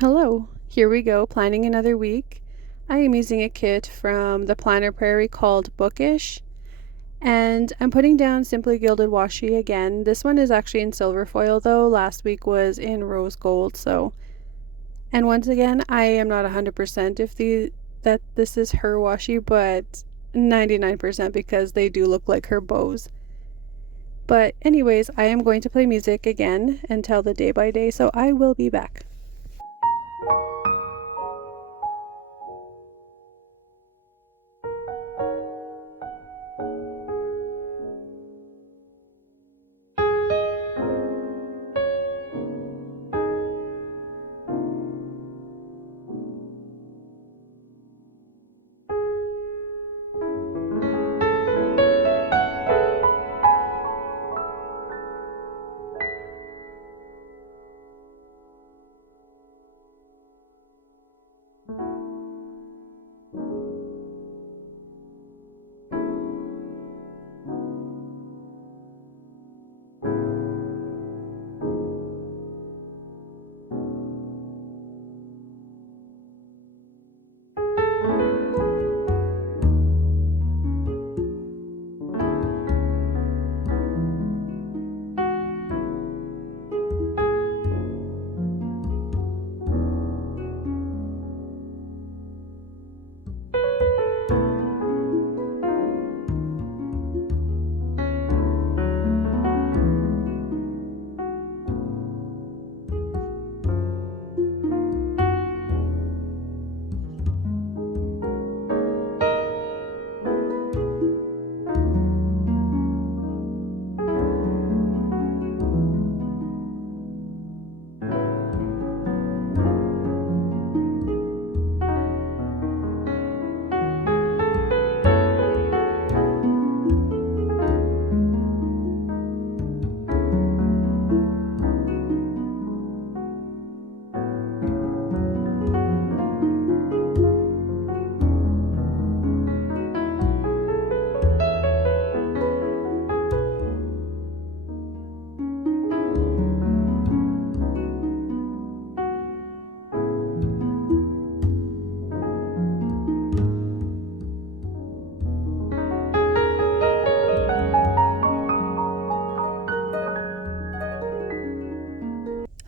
Hello, here we go, planning another week. I am using a kit from the planner Prairie called Bookish, and I'm putting down Simply Gilded Washi again. This one is actually in silver foil though, last week was in rose gold, and once again, I am not 100% if that this is her washi, but 99% because they do look like her bows. But anyways, I am going to play music again and tell the day by day, so I will be back.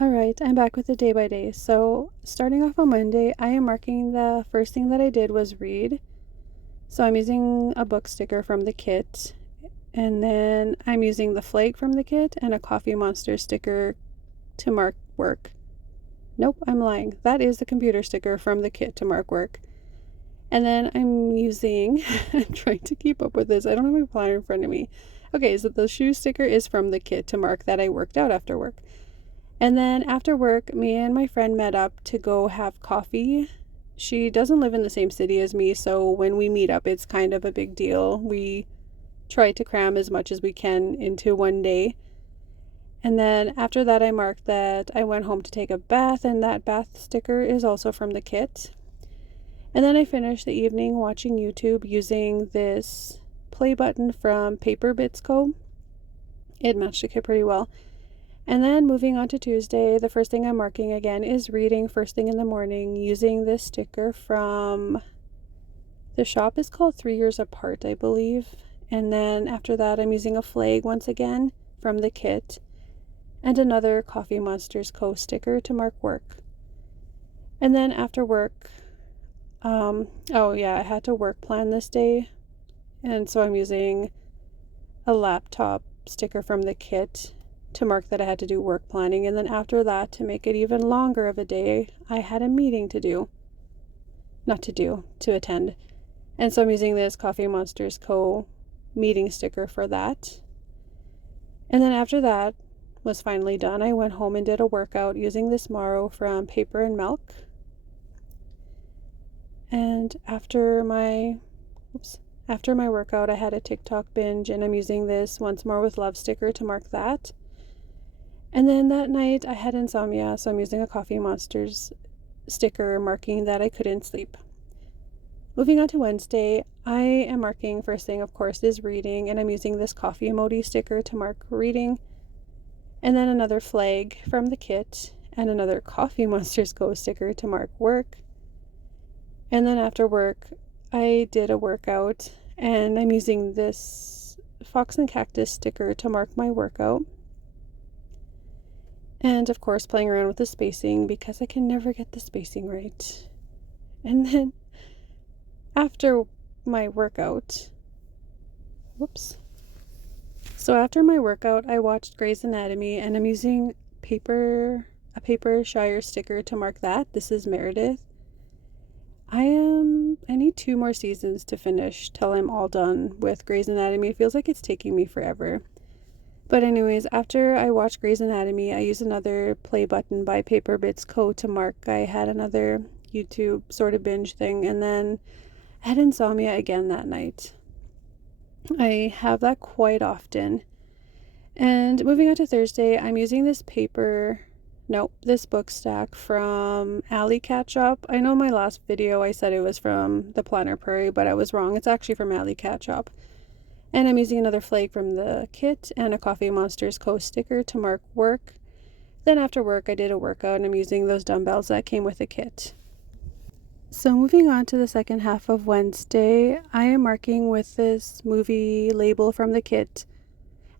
Alright, I'm back with the day by day. So, starting off on Monday, I am marking the first thing that I did was read. So, I'm using a book sticker from the kit, and then I'm using the flag from the kit and a Coffee Monster sticker to mark work. Nope, I'm lying. That is the computer sticker from the kit to mark work. And then I'm using, I'm trying to keep up with this. I don't have my planner in front of me. Okay, so the shoe sticker is from the kit to mark that I worked out after work. And then after work, me and my friend met up to go have coffee. She doesn't live in the same city as me, so when we meet up, it's kind of a big deal. We try to cram as much as we can into one day. And then after that, I marked that I went home to take a bath, and that bath sticker is also from the kit. And then I finished the evening watching YouTube using this play button from Paper Bits Co. It matched the kit pretty well. And then moving on to Tuesday, the first thing I'm marking again is reading first thing in the morning using this sticker from the shop is called 3 Years Apart, I believe. And then after that, I'm using a flag once again from the kit and another Coffee Monsters Co. sticker to mark work. And then after work, I had to work plan this day. And so I'm using a laptop sticker from the kit to mark that I had to do work planning. And then after that, to make it even longer of a day, I had a meeting to attend. And so I'm using this Coffee Monsters Co. meeting sticker for that. And then after that was finally done, I went home and did a workout using this Maro from Paper and Milk. And after my workout, I had a TikTok binge, and I'm using this Once More with Love sticker to mark that. And then that night I had insomnia, so I'm using a Coffee Monsters sticker marking that I couldn't sleep. Moving on to Wednesday, I am marking first thing, of course, is reading, and I'm using this coffee emoji sticker to mark reading. And then another flag from the kit and another Coffee Monsters Go sticker to mark work. And then after work, I did a workout, and I'm using this Fox and Cactus sticker to mark my workout. And of course, playing around with the spacing because I can never get the spacing right. And then after my workout, after my workout, I watched Grey's Anatomy, and I'm using a paper Shire sticker to mark that. This is Meredith. I need 2 more seasons to finish till I'm all done with Grey's Anatomy. It feels like it's taking me forever. But anyways, after I watched Grey's Anatomy, I used another play button by Paper Bits Co. to mark I had another YouTube sort of binge thing, and then I had insomnia again that night. I have that quite often. And moving on to Thursday, I'm using this book stack from Alley Cat Shop. I know in my last video I said it was from the Planner Prairie, but I was wrong. It's actually from Alley Cat Shop. And I'm using another flag from the kit and a Coffee Monsters Co. sticker to mark work. Then after work, I did a workout, and I'm using those dumbbells that came with the kit. So moving on to the second half of Wednesday, I am marking with this movie label from the kit,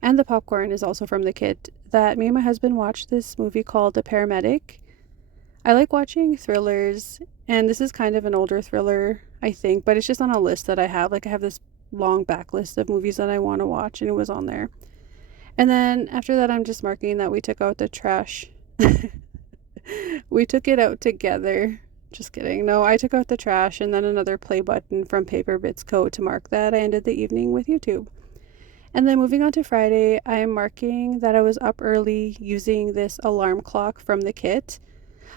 and the popcorn is also from the kit, that me and my husband watched this movie called The Paramedic. I like watching thrillers, and this is kind of an older thriller, I think, but it's just on a list that I have. Like, I have this long backlist of movies that I want to watch, and it was on there. And then after that, I'm just marking that we took out the trash. We took it out together. Just kidding. No, I took out the trash, and then another play button from Paper Bits Co. to mark that I ended the evening with YouTube. And then moving on to Friday, I'm marking that I was up early using this alarm clock from the kit.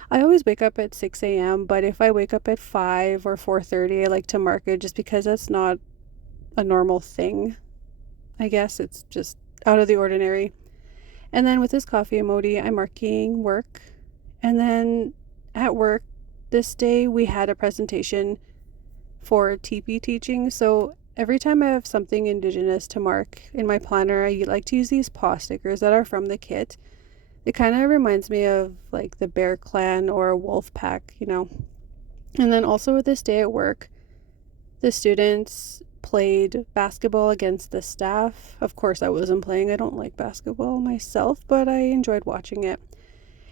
I always wake up at 6 a.m., but if I wake up at 5 or 4:30, I like to mark it just because that's not a normal thing. I guess it's just out of the ordinary. And then with this coffee emoji, I'm marking work. And then at work this day, we had a presentation for TP teaching. So every time I have something Indigenous to mark in my planner, I like to use these paw stickers that are from the kit. It kind of reminds me of like the Bear Clan or Wolf Pack, And then also with this day at work, the students played basketball against the staff. Of course, I wasn't playing. I don't like basketball myself, but I enjoyed watching it.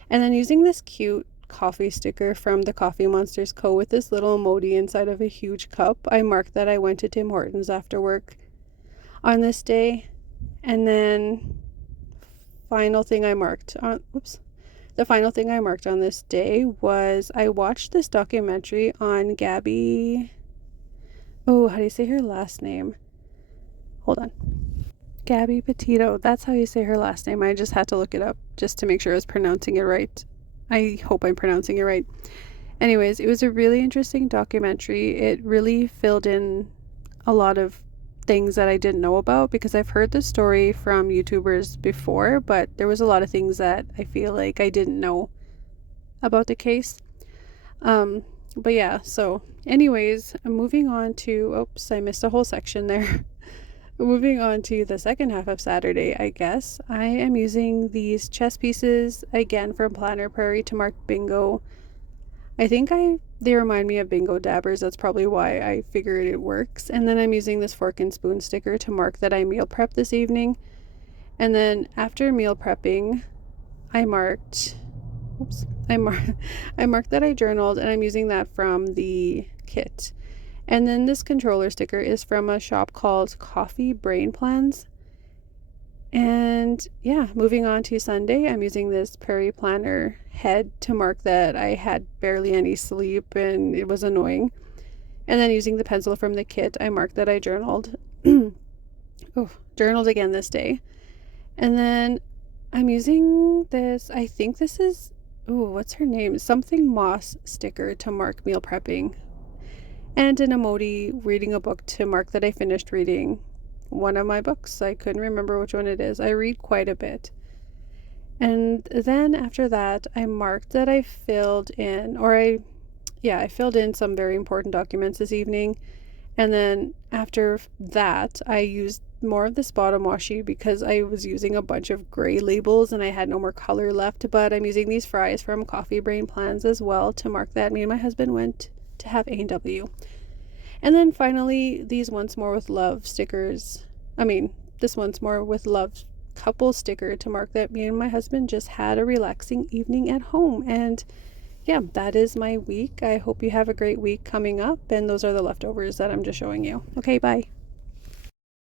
And then using this cute coffee sticker from the Coffee Monsters Co. with this little emoji inside of a huge cup, I marked that I went to Tim Hortons after work on this day. And then the final thing I marked on this day was I watched this documentary on Gabby. Oh, how do you say her last name? Hold on. Gabby Petito. That's how you say her last name. I just had to look it up just to make sure I was pronouncing it right. I hope I'm pronouncing it right. Anyways, it was a really interesting documentary. It really filled in a lot of things that I didn't know about because I've heard the story from YouTubers before, but there was a lot of things that I feel like I didn't know about the case. But yeah, so anyways, I'm moving on to, oops, I missed a whole section there. Moving on to the second half of Saturday, I guess. I am using these chess pieces, again from Planner Prairie, to mark bingo. I think they remind me of bingo dabbers. That's probably why I figured it works. And then I'm using this fork and spoon sticker to mark that I meal prep this evening. And then after meal prepping, I marked that I journaled, and I'm using that from the kit. And then this controller sticker is from a shop called Coffee Brain Plans. And yeah, moving on to Sunday, I'm using this Prairie Planner head to mark that I had barely any sleep and it was annoying. And then using the pencil from the kit, I marked that I journaled. Journaled again this day. And then I'm using this, I think this is, what's her name? Something Moss sticker to mark meal prepping. And an emoji reading a book to mark that I finished reading one of my books. I couldn't remember which one it is. I read quite a bit. And then after that, I marked that I filled in some very important documents this evening. And then after that, I used more of this bottom washi because I was using a bunch of gray labels and I had no more color left. But I'm using these fries from Coffee Brain Plans as well to mark that me and my husband went to have A&W. And then finally, these Once More with Love stickers. This Once More with Love couple sticker to mark that me and my husband just had a relaxing evening at home. And yeah, that is my week. I hope you have a great week coming up. And those are the leftovers that I'm just showing you. Okay, bye.